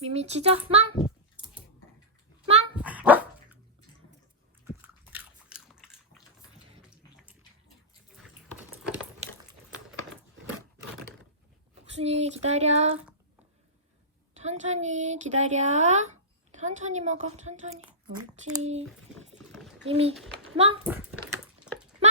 미미 치자. 망! 망! 복순이 기다려. 천천히 기다려. 천천히 먹어. 천천히. 옳지. 미미 망! 망!